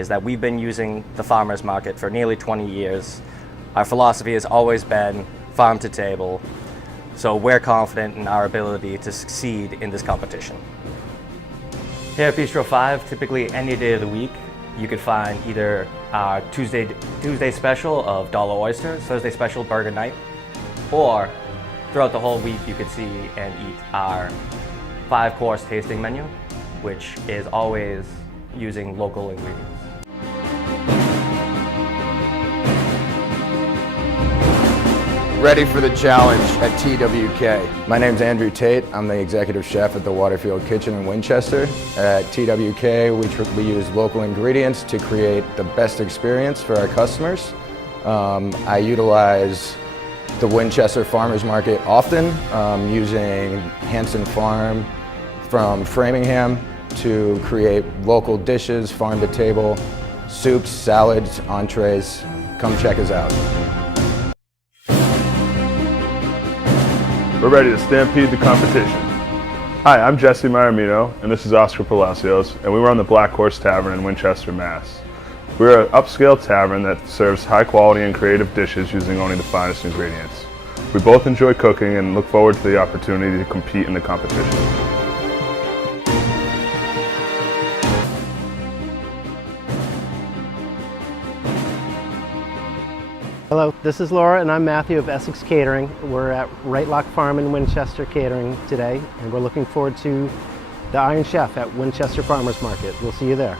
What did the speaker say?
is that we've been using the farmers market for nearly 20 years. Our philosophy has always been farm to table, so we're confident in our ability to succeed in this competition. Here at Bistro 5, typically any day of the week, you could find either our Tuesday special of dollar oysters, Thursday special burger night, or throughout the whole week you could see and eat our 5-course tasting menu, which is always using local ingredients. Ready for the challenge at TWK. My name's Andrew Tate. I'm the executive chef at the Waterfield Kitchen in Winchester. At TWK, we use local ingredients to create the best experience for our customers. I utilize the Winchester Farmers Market often, using Hanson Farm from Framingham to create local dishes, farm to table, soups, salads, entrees. Come check us out. We're ready to stampede the competition. Hi, I'm Jesse Meyer-Mino, and this is Oscar Palacios, and we run the Blackhorse Tavern in Winchester, Mass. We're an upscale tavern that serves high quality and creative dishes using only the finest ingredients. We both enjoy cooking and look forward to the opportunity to compete in the competition. Hello, this is Laura and I'm Matthew of Essex Catering. We're at Right Lock Farm in Winchester Catering today, and we're looking forward to the Iron Chef at Winchester Farmers Market. We'll see you there.